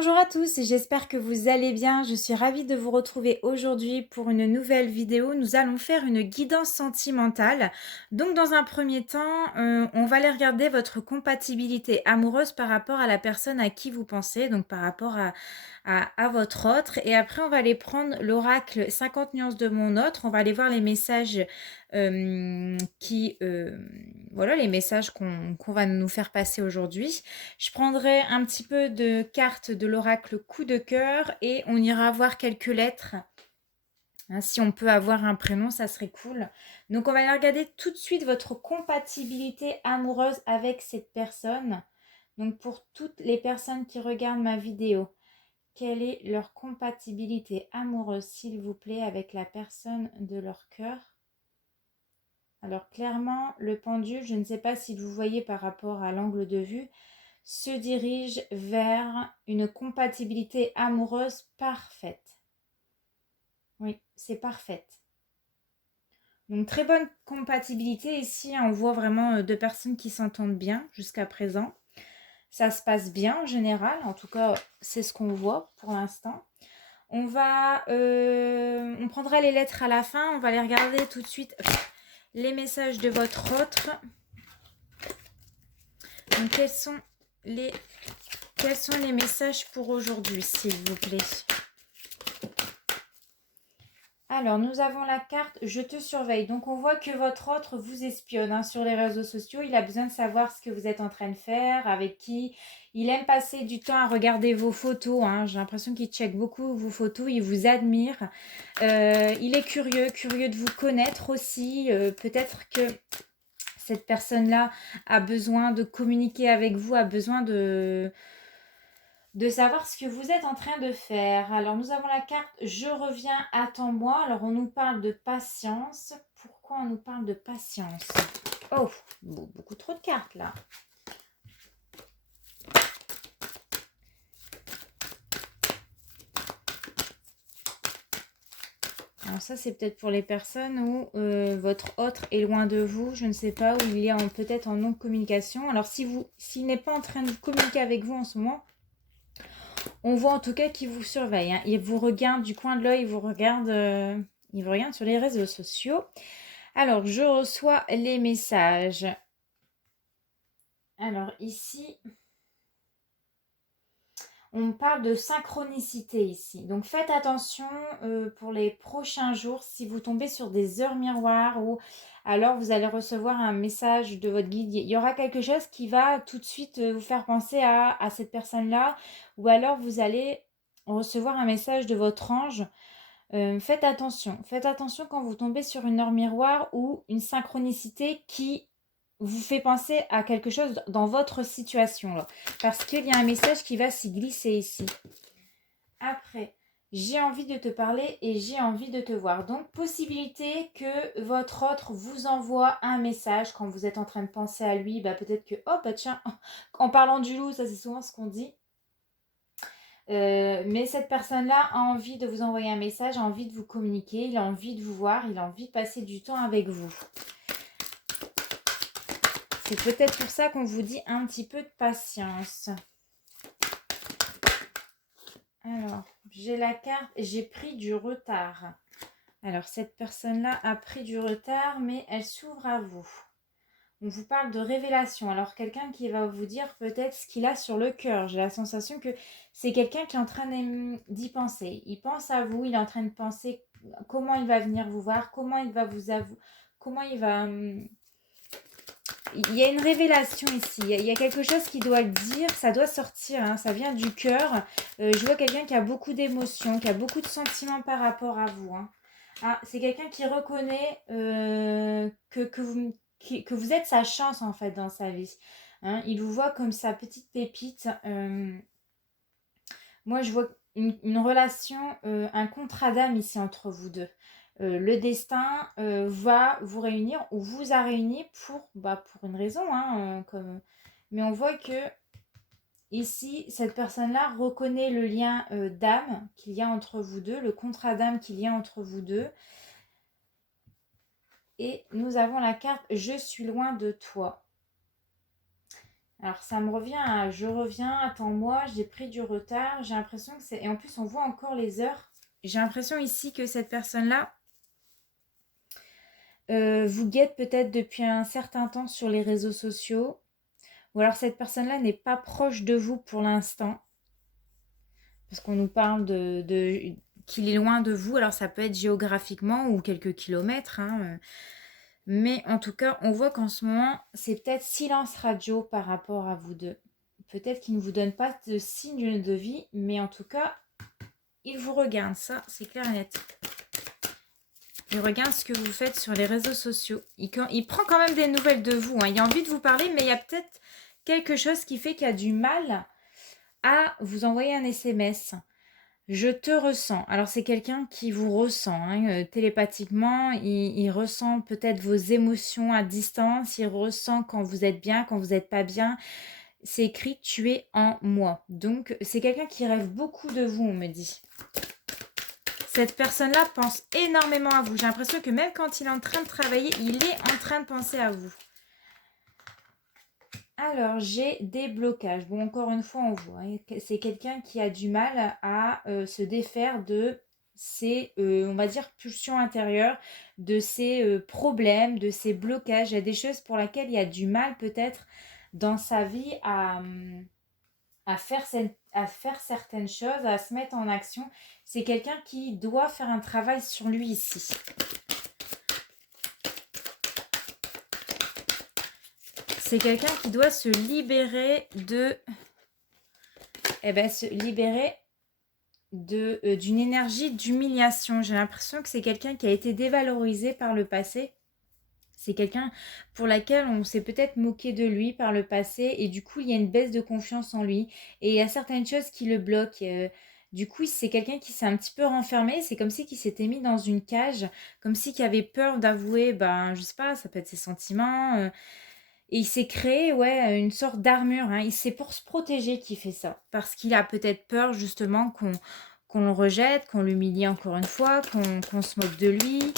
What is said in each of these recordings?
Bonjour à tous, j'espère que vous allez bien. Je suis ravie de vous retrouver aujourd'hui pour une nouvelle vidéo. Nous allons faire une guidance sentimentale. Donc dans un premier temps, on va aller regarder votre compatibilité amoureuse par rapport à la personne à qui vous pensez, donc par rapport à votre autre. Et après, on va aller prendre l'oracle 50 nuances de mon autre. On va aller voir les messages voilà, les messages qu'on va nous faire passer aujourd'hui. Je prendrai un petit peu de cartes de l'oracle coup de cœur et on ira voir quelques lettres. Hein, si on peut avoir un prénom, ça serait cool. Donc on va aller regarder tout de suite votre compatibilité amoureuse avec cette personne. Donc pour toutes les personnes qui regardent ma vidéo, quelle est leur compatibilité amoureuse, s'il vous plaît, avec la personne de leur cœur? Alors clairement, le pendule, je ne sais pas si vous voyez par rapport à l'angle de vue, se dirige vers une compatibilité amoureuse parfaite. Oui, c'est parfaite. Donc très bonne compatibilité ici, hein, on voit vraiment deux personnes qui s'entendent bien jusqu'à présent. Ça se passe bien en général, en tout cas c'est ce qu'on voit pour l'instant. On prendra les lettres à la fin, on va les regarder tout de suite. Les messages de votre autre. Donc quels sont les messages pour aujourd'hui, s'il vous plaît? Alors, nous avons la carte « Je te surveille ». Donc, on voit que votre autre vous espionne hein, sur les réseaux sociaux. Il a besoin de savoir ce que vous êtes en train de faire, avec qui. Il aime passer du temps à regarder vos photos. Hein. J'ai l'impression qu'il check beaucoup vos photos. Il vous admire. Il est curieux de vous connaître aussi. Peut-être que cette personne-là a besoin de communiquer avec vous, a besoin de savoir ce que vous êtes en train de faire. Alors, nous avons la carte « Je reviens, attends-moi ». Alors, on nous parle de patience. Pourquoi on nous parle de patience? Oh, beaucoup trop de cartes, là. Alors ça, c'est peut-être pour les personnes où votre autre est loin de vous. Je ne sais pas, où il y a peut-être en non-communication. Alors, s'il n'est pas en train de communiquer avec vous en ce moment, on voit en tout cas qu'il vous surveille. Hein. Il vous regarde du coin de l'œil, il vous regarde sur les réseaux sociaux. Alors, je reçois les messages. Alors, ici, on parle de synchronicité ici. Donc, faites attention pour les prochains jours si vous tombez sur des heures miroirs ou alors vous allez recevoir un message de votre guide. Il y aura quelque chose qui va tout de suite vous faire penser à cette personne-là ou alors vous allez recevoir un message de votre ange. Faites attention quand vous tombez sur une heure miroir ou une synchronicité qui vous fait penser à quelque chose dans votre situation là. Parce qu'il y a un message qui va s'y glisser ici. Après, j'ai envie de te parler et j'ai envie de te voir. Donc, possibilité que votre autre vous envoie un message quand vous êtes en train de penser à lui. Bah, peut-être que, oh bah tiens, en parlant du loup, ça c'est souvent ce qu'on dit. Mais cette personne-là a envie de vous envoyer un message, a envie de vous communiquer, il a envie de vous voir, il a envie de passer du temps avec vous. C'est peut-être pour ça qu'on vous dit un petit peu de patience. Alors, j'ai la carte, j'ai pris du retard. Alors, cette personne-là a pris du retard, mais elle s'ouvre à vous. On vous parle de révélation. Alors, quelqu'un qui va vous dire peut-être ce qu'il a sur le cœur. J'ai la sensation que c'est quelqu'un qui est en train d'y penser. Il pense à vous, il est en train de penser comment il va venir vous voir, comment il va vous avouer, comment il va... Il y a une révélation ici. Il y a quelque chose qui doit le dire. Ça doit sortir. Hein, ça vient du cœur. Je vois quelqu'un qui a beaucoup d'émotions, qui a beaucoup de sentiments par rapport à vous. Hein. Ah, c'est quelqu'un qui reconnaît que vous êtes sa chance en fait dans sa vie. Hein, il vous voit comme sa petite pépite. Moi, je vois une relation, un contrat d'âme ici entre vous deux. Le destin va vous réunir ou vous a réuni pour une raison. Hein, mais on voit que ici, cette personne-là reconnaît le lien d'âme qu'il y a entre vous deux, le contrat d'âme qu'il y a entre vous deux. Et nous avons la carte « Je suis loin de toi ». Alors ça me revient à je reviens, attends-moi, j'ai pris du retard, j'ai l'impression que c'est... Et en plus on voit encore les heures. J'ai l'impression ici que cette personne-là vous guette peut-être depuis un certain temps sur les réseaux sociaux. Ou alors cette personne-là n'est pas proche de vous pour l'instant. Parce qu'on nous parle qu'il est loin de vous. Alors ça peut être géographiquement ou quelques kilomètres, hein. Mais en tout cas, on voit qu'en ce moment, c'est peut-être silence radio par rapport à vous deux. Peut-être qu'il ne vous donne pas de signe de vie, mais en tout cas, il vous regarde. Ça, c'est clair et net. Il regarde ce que vous faites sur les réseaux sociaux. Il prend quand même des nouvelles de vous, hein. Il a envie de vous parler, mais il y a peut-être quelque chose qui fait qu'il a du mal à vous envoyer un SMS. Je te ressens. Alors c'est quelqu'un qui vous ressent, hein, télépathiquement. Il ressent peut-être vos émotions à distance. Il ressent quand vous êtes bien, quand vous n'êtes pas bien. C'est écrit tu es en moi. Donc c'est quelqu'un qui rêve beaucoup de vous, on me dit. Cette personne-là pense énormément à vous. J'ai l'impression que même quand il est en train de travailler, il est en train de penser à vous. Alors, j'ai des blocages. Bon, encore une fois, on voit, hein, c'est quelqu'un qui a du mal à se défaire de ses, on va dire, pulsions intérieures, de ses problèmes, de ses blocages. Il y a des choses pour lesquelles il a du mal peut-être dans sa vie à faire certaines choses, à se mettre en action. C'est quelqu'un qui doit faire un travail sur lui ici. C'est quelqu'un qui doit se libérer de... se libérer d'une énergie d'humiliation. J'ai l'impression que c'est quelqu'un qui a été dévalorisé par le passé. C'est quelqu'un pour laquelle on s'est peut-être moqué de lui par le passé et du coup il y a une baisse de confiance en lui et il y a certaines choses qui le bloquent. Du coup c'est quelqu'un qui s'est un petit peu renfermé, c'est comme si il s'était mis dans une cage, comme si il avait peur d'avouer, je sais pas, ça peut être ses sentiments. Et il s'est créé une sorte d'armure, hein. C'est pour se protéger qu'il fait ça. Parce qu'il a peut-être peur justement qu'on le rejette, qu'on l'humilie encore une fois, qu'on se moque de lui.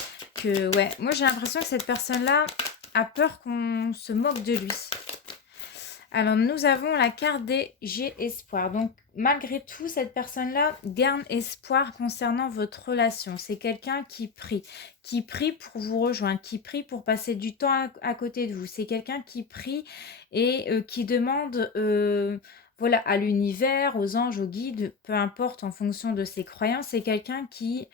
Moi j'ai l'impression que cette personne-là a peur qu'on se moque de lui. Alors nous avons la carte des J'ai espoir. Donc malgré tout, cette personne-là garde espoir concernant votre relation. C'est quelqu'un qui prie pour vous rejoindre, qui prie pour passer du temps à côté de vous. C'est quelqu'un qui prie et qui demande à l'univers, aux anges, aux guides, peu importe en fonction de ses croyances. C'est quelqu'un qui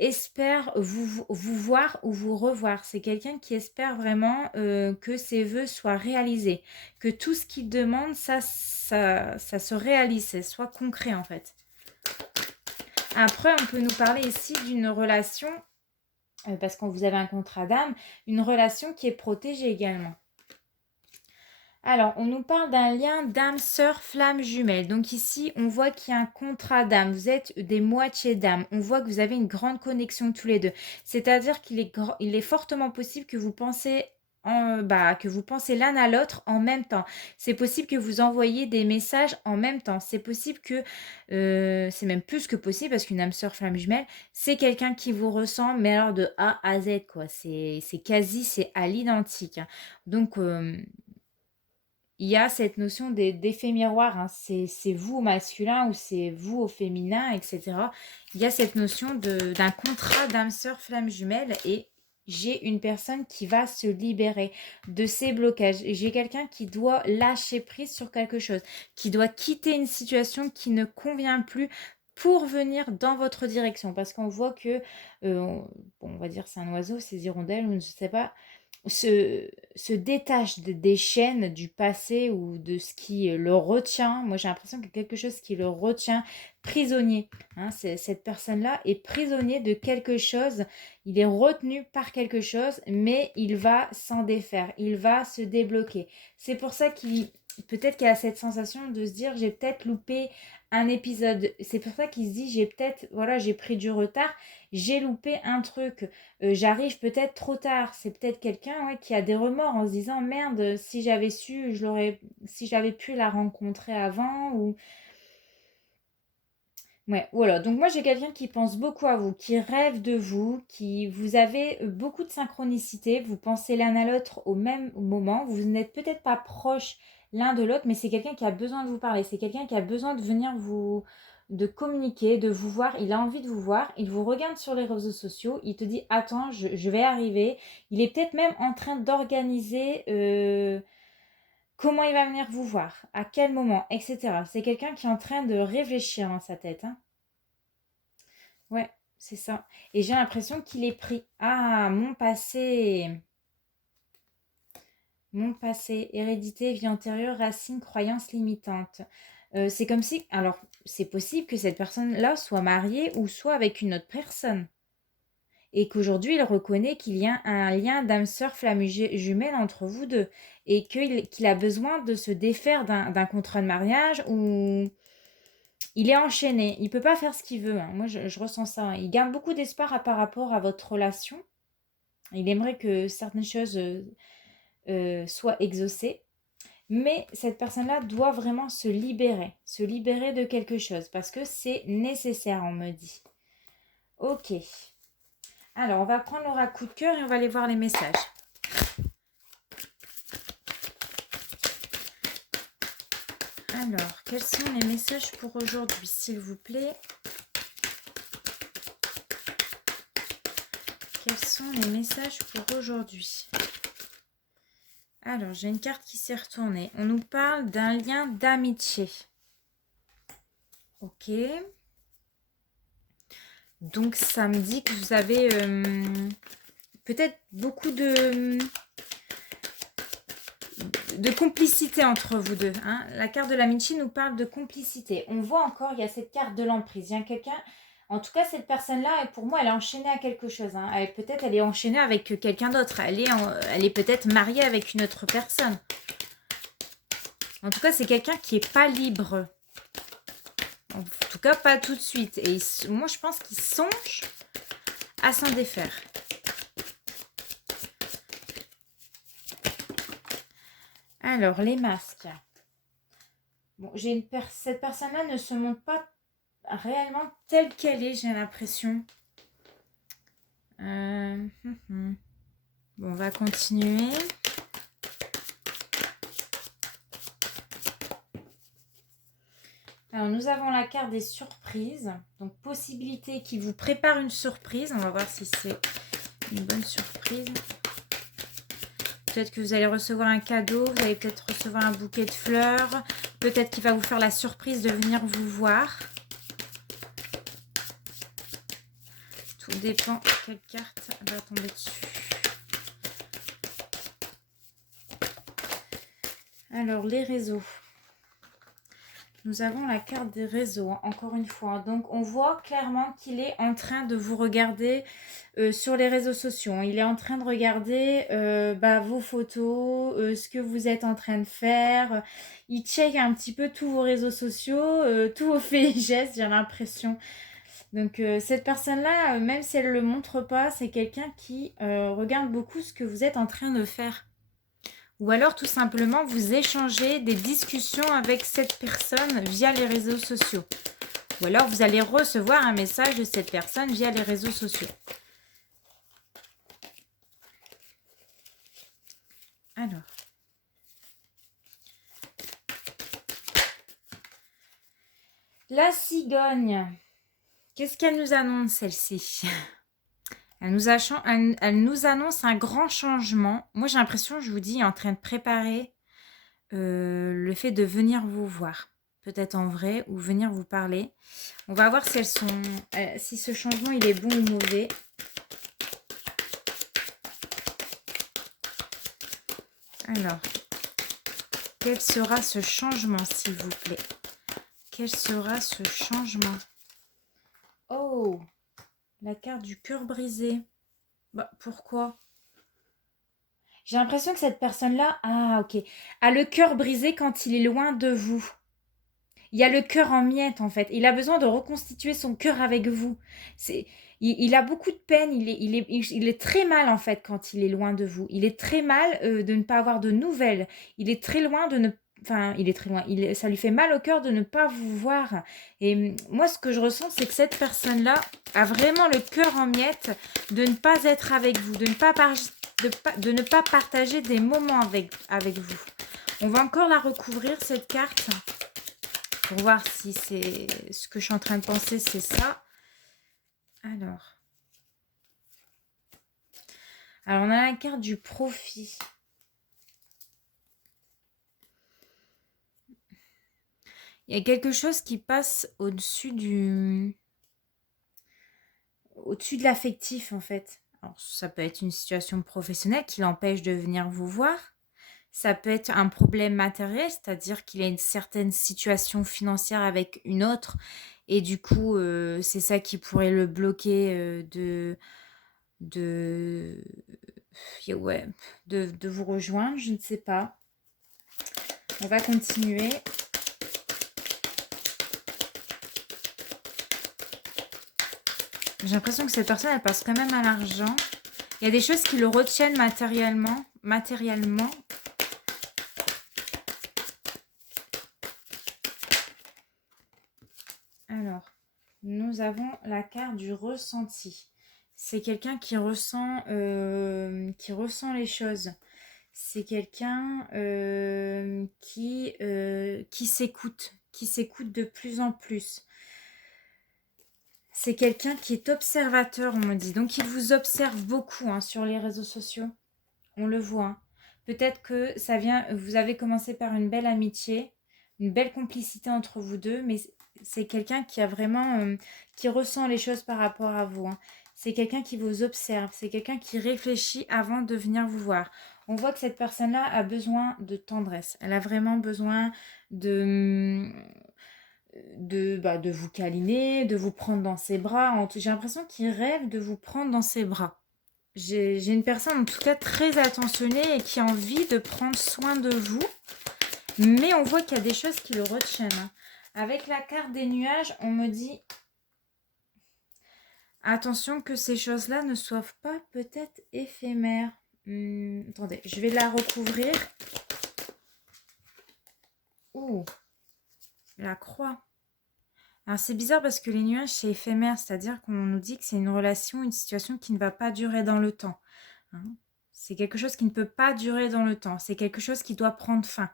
espère vous voir ou vous revoir. C'est quelqu'un qui espère vraiment que ses vœux soient réalisés, que tout ce qu'il demande, ça se réalise, ça soit concret en fait. Après, on peut nous parler ici d'une relation, parce que vous avez un contrat d'âme, une relation qui est protégée également. Alors, on nous parle d'un lien d'âme sœur flamme jumelle. Donc ici, on voit qu'il y a un contrat d'âme. Vous êtes des moitiés d'âme. On voit que vous avez une grande connexion tous les deux. C'est-à-dire qu'il est fortement possible que vous pensez que vous pensez l'un à l'autre en même temps. C'est possible que vous envoyiez des messages en même temps. C'est possible que, c'est même plus que possible parce qu'une âme sœur flamme jumelle, c'est quelqu'un qui vous ressemble, mais alors de A à Z, quoi. C'est quasi, c'est à l'identique, hein. Donc, il y a cette notion d'effet miroir, hein. C'est vous au masculin ou c'est vous au féminin, etc. Il y a cette notion d'un contrat d'âme sœur flamme jumelle et j'ai une personne qui va se libérer de ses blocages. J'ai quelqu'un qui doit lâcher prise sur quelque chose, qui doit quitter une situation qui ne convient plus pour venir dans votre direction. Parce qu'on voit que, on va dire c'est un oiseau, c'est hirondelle ou je ne sais pas, se détache des chaînes du passé ou de ce qui le retient. Moi, j'ai l'impression qu'il y a quelque chose qui le retient prisonnier, hein. Cette personne-là est prisonnier de quelque chose. Il est retenu par quelque chose, mais il va s'en défaire. Il va se débloquer. C'est pour ça peut-être qu'il a cette sensation de se dire, j'ai peut-être loupé un épisode. C'est pour ça qu'il se dit, j'ai pris du retard, j'ai loupé un truc. J'arrive peut-être trop tard. C'est peut-être quelqu'un qui a des remords en se disant merde, si j'avais su, si j'avais pu la rencontrer avant ou voilà. Donc moi j'ai quelqu'un qui pense beaucoup à vous, qui rêve de vous, qui vous avez beaucoup de synchronicité, vous pensez l'un à l'autre au même moment, vous n'êtes peut-être pas proche l'un de l'autre, mais c'est quelqu'un qui a besoin de vous parler. C'est quelqu'un qui a besoin de venir de communiquer, de vous voir. Il a envie de vous voir. Il vous regarde sur les réseaux sociaux. Il te dit, attends, je vais arriver. Il est peut-être même en train d'organiser comment il va venir vous voir, à quel moment, etc. C'est quelqu'un qui est en train de réfléchir dans sa tête, hein. Ouais, c'est ça. Et j'ai l'impression qu'il est pris. Ah, mon passé. Mon passé, hérédité, vie antérieure, racines, croyances limitantes. C'est comme si, alors, c'est possible que cette personne-là soit mariée ou soit avec une autre personne. Et qu'aujourd'hui, il reconnaît qu'il y a un lien d'âme sœur flamme jumelle entre vous deux. Et qu'il a besoin de se défaire d'un contrat de mariage où il est enchaîné. Il ne peut pas faire ce qu'il veut, hein. Moi, je ressens ça, hein. Il garde beaucoup d'espoir par rapport à votre relation. Il aimerait que certaines choses soient exaucées. Mais cette personne-là doit vraiment se libérer de quelque chose parce que c'est nécessaire, on me dit. Ok. Alors, on va prendre l'oracle coup de cœur et on va aller voir les messages. Alors, quels sont les messages pour aujourd'hui, s'il vous plaît? Quels sont les messages pour aujourd'hui? Alors, j'ai une carte qui s'est retournée. On nous parle d'un lien d'amitié. Ok. Donc, ça me dit que vous avez peut-être beaucoup de complicité entre vous deux, hein. La carte de l'amitié nous parle de complicité. On voit encore, il y a cette carte de l'emprise. Il y a quelqu'un, en tout cas, cette personne-là, pour moi, elle est enchaînée à quelque chose, hein. Peut-être elle est enchaînée avec quelqu'un d'autre. Elle est peut-être mariée avec une autre personne. En tout cas, c'est quelqu'un qui n'est pas libre. En tout cas, pas tout de suite. Et moi, je pense qu'il songe à s'en défaire. Alors, les masques. Bon, cette personne-là ne se montre pas réellement telle qu'elle est, j'ai l'impression. Bon, on va continuer. Alors, nous avons la carte des surprises. Donc, possibilité qui vous prépare une surprise. On va voir si c'est une bonne surprise. Peut-être que vous allez recevoir un cadeau. Vous allez peut-être recevoir un bouquet de fleurs. Peut-être qu'il va vous faire la surprise de venir vous voir. Tout dépend quelle carte va tomber dessus. Alors, les réseaux. Nous avons la carte des réseaux, hein, encore une fois. Donc, on voit clairement qu'il est en train de vous regarder sur les réseaux sociaux. Il est en train de regarder vos photos, ce que vous êtes en train de faire. Il check un petit peu tous vos réseaux sociaux, tous vos faits et gestes, j'ai l'impression. Donc, cette personne-là, même si elle ne le montre pas, c'est quelqu'un qui regarde beaucoup ce que vous êtes en train de faire. Ou alors, tout simplement, vous échangez des discussions avec cette personne via les réseaux sociaux. Ou alors, vous allez recevoir un message de cette personne via les réseaux sociaux. Alors. La cigogne. Qu'est-ce qu'elle nous annonce, celle-ci ? Elle nous annonce un grand changement. Moi, j'ai l'impression, je vous dis, en train de préparer le fait de venir vous voir. Peut-être en vrai, ou venir vous parler. On va voir si si ce changement, il est bon ou mauvais. Alors, quel sera ce changement, s'il vous plaît? Quel sera ce changement? Oh! La carte du cœur brisé. Bah, pourquoi? J'ai l'impression que cette personne-là, a le cœur brisé quand il est loin de vous. Il y a le cœur en miettes, en fait. Il a besoin de reconstituer son cœur avec vous. Il a beaucoup de peine. Il est très mal, en fait, quand il est loin de vous. Il est très mal de ne pas avoir de nouvelles. Il est très loin de ne Enfin, il est très loin. Ça lui fait mal au cœur de ne pas vous voir. Et moi, ce que je ressens, c'est que cette personne-là a vraiment le cœur en miettes de ne pas être avec vous, de ne pas partager des moments avec vous. On va encore la recouvrir, cette carte, pour voir si c'est ce que je suis en train de penser, c'est ça. Alors, on a la carte du profit. Il y a quelque chose qui passe au-dessus de l'affectif, en fait. Alors, ça peut être une situation professionnelle qui l'empêche de venir vous voir. Ça peut être un problème matériel, c'est-à-dire qu'il a une certaine situation financière avec une autre. Et du coup, c'est ça qui pourrait le bloquer de, ouais, de vous rejoindre. Je ne sais pas. On va continuer. J'ai l'impression que cette personne, elle passe quand même à l'argent. Il y a des choses qui le retiennent matériellement. Alors, nous avons la carte du ressenti. C'est quelqu'un qui ressent les choses. C'est quelqu'un qui s'écoute de plus en plus. C'est quelqu'un qui est observateur, on me dit. Donc, il vous observe beaucoup sur les réseaux sociaux. On le voit. Peut-être que ça vient, vous avez commencé par une belle amitié, une belle complicité entre vous deux, mais c'est quelqu'un qui a vraiment, qui ressent les choses par rapport à vous. C'est quelqu'un qui vous observe, c'est quelqu'un qui réfléchit avant de venir vous voir. On voit que cette personne-là a besoin de tendresse. Elle a vraiment besoin de vous câliner, de vous prendre dans ses bras. J'ai l'impression qu'il rêve de vous prendre dans ses bras. J'ai une personne en tout cas très attentionnée et qui a envie de prendre soin de vous. Mais on voit qu'il y a des choses qui le retiennent. Avec la carte des nuages, on me dit attention que ces choses-là ne soient pas peut-être éphémères. Attendez, je vais la recouvrir. Ouh, la croix. Alors c'est bizarre parce que les nuages c'est éphémère, c'est-à-dire qu'on nous dit que c'est une relation, une situation qui ne va pas durer dans le temps. C'est quelque chose qui ne peut pas durer dans le temps, c'est quelque chose qui doit prendre fin.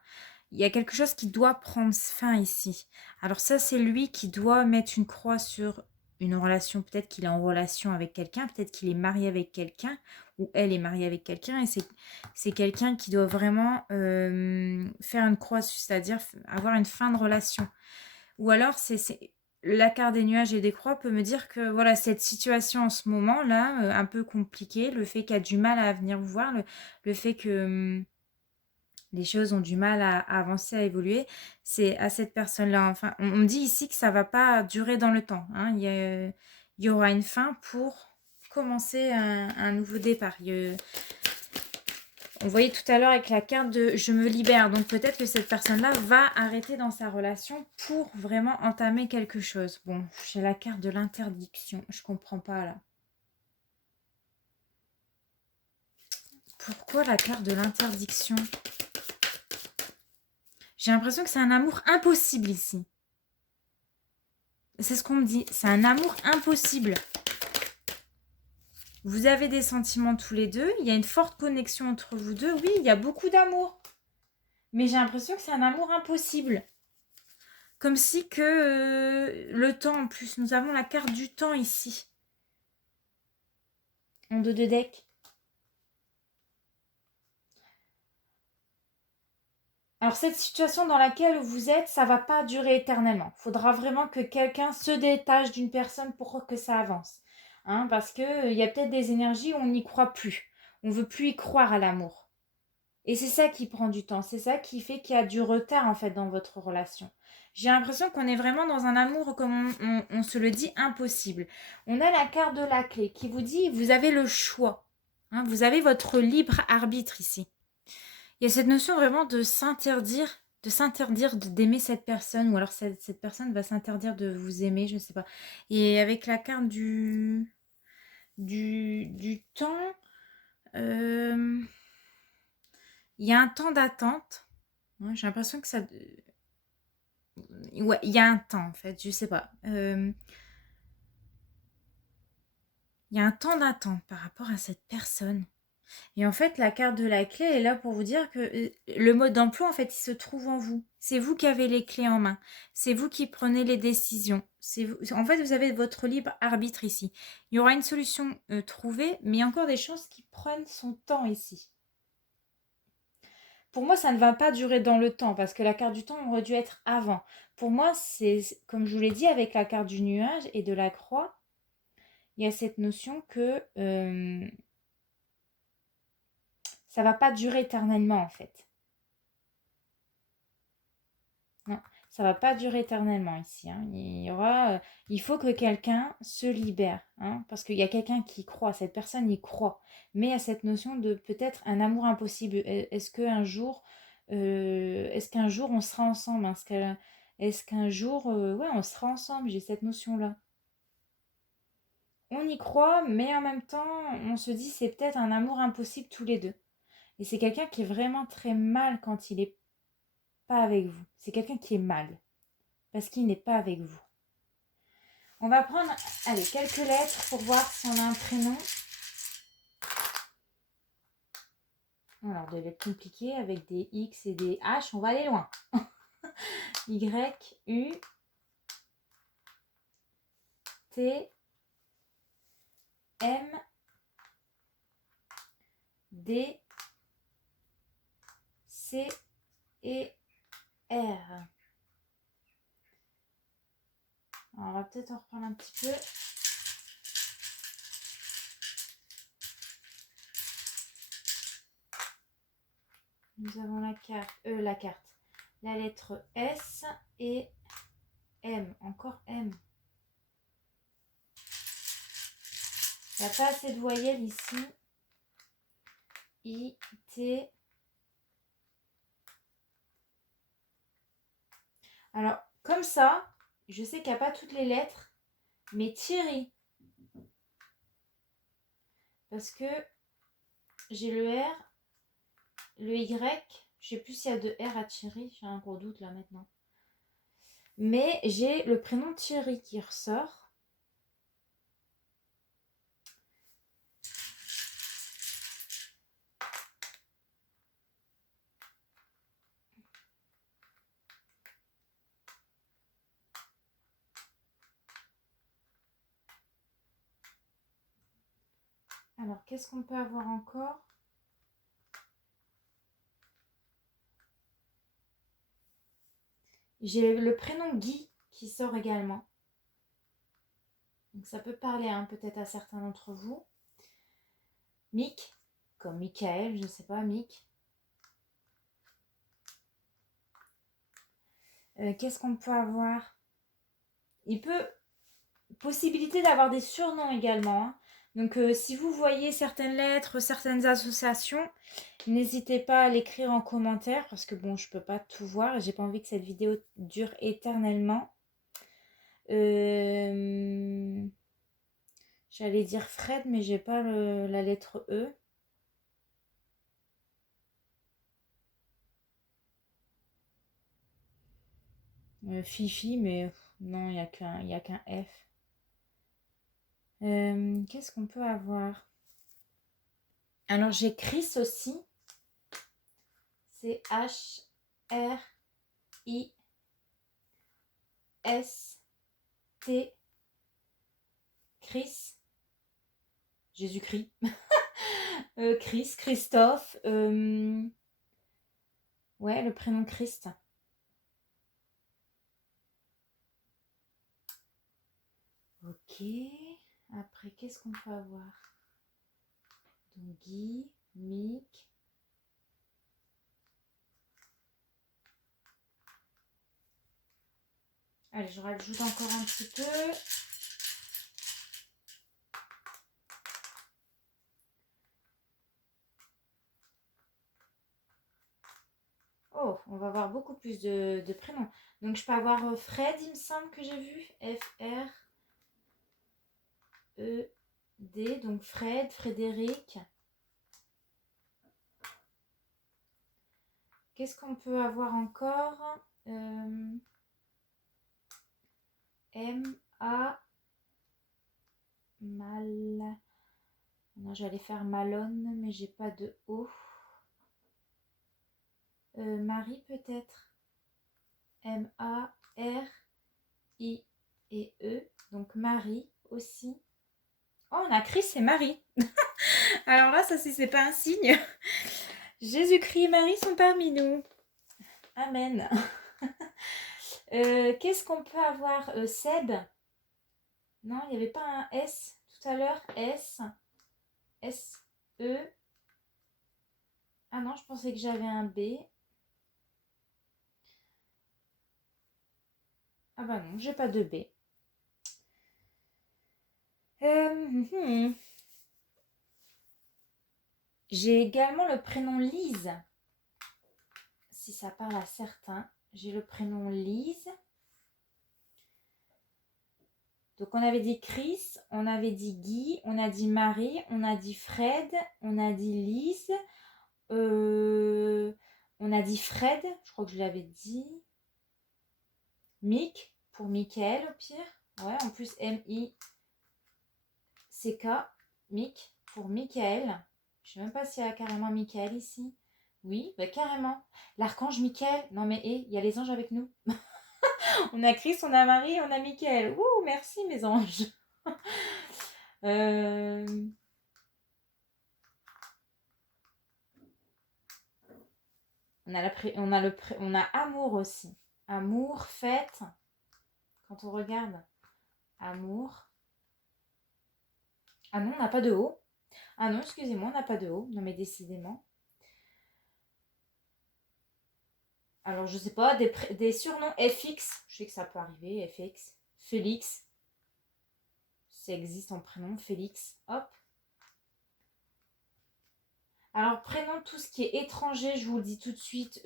Il y a quelque chose qui doit prendre fin ici. Alors ça c'est lui qui doit mettre une croix sur une relation, peut-être qu'il est en relation avec quelqu'un, peut-être qu'il est marié avec quelqu'un, ou elle est mariée avec quelqu'un, et c'est quelqu'un qui doit vraiment faire une croix, c'est-à-dire avoir une fin de relation. Ou alors la carte des nuages et des croix peut me dire que voilà, cette situation en ce moment-là, un peu compliquée, le fait qu'elle a du mal à venir vous voir, le fait que les choses ont du mal à avancer, à évoluer, c'est à cette personne-là. Enfin, on me dit ici que ça va pas durer dans le temps. Il y aura une fin pour commencer un nouveau départ. On voyait tout à l'heure avec la carte de « je me libère ». Donc peut-être que cette personne-là va arrêter dans sa relation pour vraiment entamer quelque chose. Bon, j'ai la carte de l'interdiction. Je comprends pas là. Pourquoi la carte de l'interdiction? J'ai l'impression que c'est un amour impossible ici. C'est ce qu'on me dit. C'est un amour impossible. Vous avez des sentiments tous les deux. Il y a une forte connexion entre vous deux. Oui, il y a beaucoup d'amour. Mais j'ai l'impression que c'est un amour impossible. Comme si que le temps, en plus, nous avons la carte du temps ici. En dos de deck. Alors cette situation dans laquelle vous êtes, ça va pas durer éternellement. Il faudra vraiment que quelqu'un se détache d'une personne pour que ça avance. Parce qu'il y a peut-être des énergies où on n'y croit plus. On veut plus y croire à l'amour. Et c'est ça qui prend du temps. C'est ça qui fait qu'il y a du retard en fait dans votre relation. J'ai l'impression qu'on est vraiment dans un amour, comme on se le dit, impossible. On a la carte de la clé qui vous dit, vous avez le choix. Vous avez votre libre arbitre ici. Il y a cette notion vraiment de s'interdire d'aimer cette personne, ou alors cette personne va s'interdire de vous aimer, je ne sais pas. Et avec la carte du temps, il y a un temps d'attente. J'ai l'impression que ça... Ouais, il y a un temps en fait, je sais pas. Il y a un temps d'attente par rapport à cette personne. Et en fait, la carte de la clé est là pour vous dire que le mode d'emploi, en fait, il se trouve en vous. C'est vous qui avez les clés en main. C'est vous qui prenez les décisions. C'est vous... En fait, vous avez votre libre arbitre ici. Il y aura une solution trouvée, mais il y a encore des choses qui prennent son temps ici. Pour moi, ça ne va pas durer dans le temps, parce que la carte du temps aurait dû être avant. Pour moi, c'est, comme je vous l'ai dit, avec la carte du nuage et de la croix, il y a cette notion que ça va pas durer éternellement, en fait. Non, ça va pas durer éternellement ici, hein. Il faut que quelqu'un se libère, hein, parce qu'il y a quelqu'un qui croit, cette personne y croit. Mais il y a cette notion de peut-être un amour impossible. Est-ce qu'un jour on sera ensemble? Est-ce qu'un jour, ouais, on sera ensemble? J'ai cette notion-là. On y croit, mais en même temps, on se dit c'est peut-être un amour impossible tous les deux. Et c'est quelqu'un qui est vraiment très mal quand il est pas avec vous. C'est quelqu'un qui est mal parce qu'il n'est pas avec vous. On va prendre, allez, quelques lettres pour voir si on a un prénom. Alors, des lettres compliquées avec des X et des H, on va aller loin. Y, U, T, M, D, C et R. Alors, on va peut-être en reprendre un petit peu. Nous avons la carte, la lettre S et M, encore M. Il n'y a pas assez de voyelles ici. I, T. Alors, comme ça, je sais qu'il n'y a pas toutes les lettres, mais Thierry. Parce que j'ai le R, le Y. Je ne sais plus s'il y a de R à Thierry. J'ai un gros doute là maintenant. Mais j'ai le prénom Thierry qui ressort. Alors, qu'est-ce qu'on peut avoir encore? J'ai le prénom Guy qui sort également. Donc ça peut parler hein, peut-être à certains d'entre vous. Mick, comme Michael, je ne sais pas, Mick. Qu'est-ce qu'on peut avoir? Il peut... Possibilité d'avoir des surnoms également. Hein. Donc si vous voyez certaines lettres, certaines associations, n'hésitez pas à l'écrire en commentaire parce que bon, je peux pas tout voir et j'ai pas envie que cette vidéo dure éternellement. J'allais dire Fred, mais j'ai pas la lettre E. Fifi, mais non, il n'y a qu'un F. Qu'est-ce qu'on peut avoir? Alors j'ai Chris aussi. C'est H-R-I-S-T. Chris. Jésus-Christ. Chris, Christophe. Ouais, le prénom Christ. Ok. Après, qu'est-ce qu'on peut avoir? Donc, Guy, Mick. Allez, je rajoute encore un petit peu. Oh, on va avoir beaucoup plus de prénoms. Donc, je peux avoir Fred, il me semble que j'ai vu. F-R-E-D. Donc, Fred, Frédéric. Qu'est-ce qu'on peut avoir encore? M-A... Mal... On Non, j'allais faire Malone, mais j'ai pas de O. Marie peut-être. M-A-R-I et E. Donc Marie aussi. Oh, on a Chris et Marie. Alors là, ça, si c'est pas un signe. Jésus-Christ et Marie sont parmi nous. Amen. Qu'est-ce qu'on peut avoir? Seb? Non, il n'y avait pas un S tout à l'heure. S. S-E. Ah non, je pensais que j'avais un B. Ah bah non, j'ai pas de B. J'ai également le prénom Lise. Si ça parle à certains. J'ai le prénom Lise. Donc on avait dit Chris, on avait dit Guy, on a dit Marie, on a dit Fred, on a dit Lise, on a dit Fred, je crois que je l'avais dit. Mick, pour Michael au pire. Ouais, en plus M-I-C-K, Mick, pour Michael. Je sais même pas s'il y a carrément Michael ici. Oui, bah carrément. L'archange Michael. Non mais il y a les anges avec nous. On a Chris, on a Marie, on a Michael. Ouh, merci mes anges. On a amour aussi. Amour, fête. Quand on regarde. Amour. Ah non, on n'a pas de O. Ah non, excusez-moi, on n'a pas de O. Non mais décidément. Alors je sais pas, des surnoms FX. Je sais que ça peut arriver, FX. Félix. Ça existe en prénom, Félix. Hop. Alors, prénom, tout ce qui est étranger, je vous le dis tout de suite,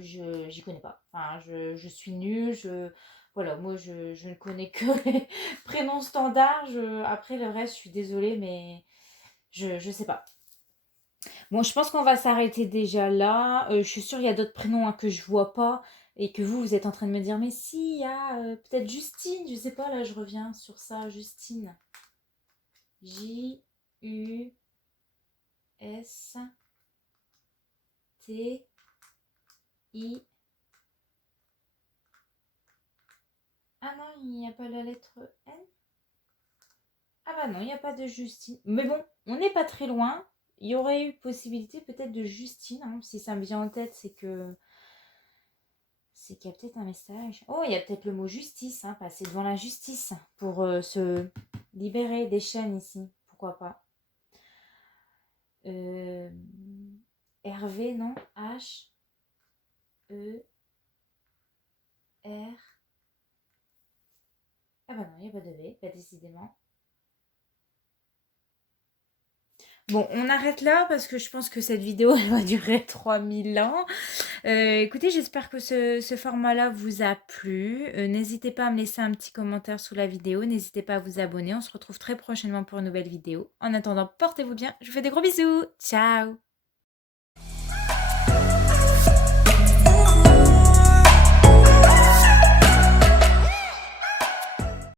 j'y connais pas. Enfin, je suis nulle. Voilà, moi, je ne connais que les prénoms standards. Après, le reste, je suis désolée, mais je sais pas. Bon, je pense qu'on va s'arrêter déjà là. Je suis sûre qu'il y a d'autres prénoms que je vois pas et que vous êtes en train de me dire, mais si, il y a peut-être Justine. Je sais pas, là, je reviens sur ça. Justine. J-U-S. T, I. Ah non, il n'y a pas la lettre N. Ah bah non, il n'y a pas de Justine. Mais bon, on n'est pas très loin. Il y aurait eu possibilité peut-être de Justine. Hein. Si ça me vient en tête, c'est que c'est qu'il y a peut-être un message. Oh, il y a peut-être le mot justice. Hein, passer devant la justice pour se libérer des chaînes ici. Pourquoi pas. Hervé, non. H. E. R. Ah bah non, il n'y a pas de V. Bah décidément. Bon, on arrête là parce que je pense que cette vidéo elle va durer 3000 ans. Écoutez, j'espère que ce format-là vous a plu. N'hésitez pas à me laisser un petit commentaire sous la vidéo. N'hésitez pas à vous abonner. On se retrouve très prochainement pour une nouvelle vidéo. En attendant, portez-vous bien. Je vous fais des gros bisous. Ciao!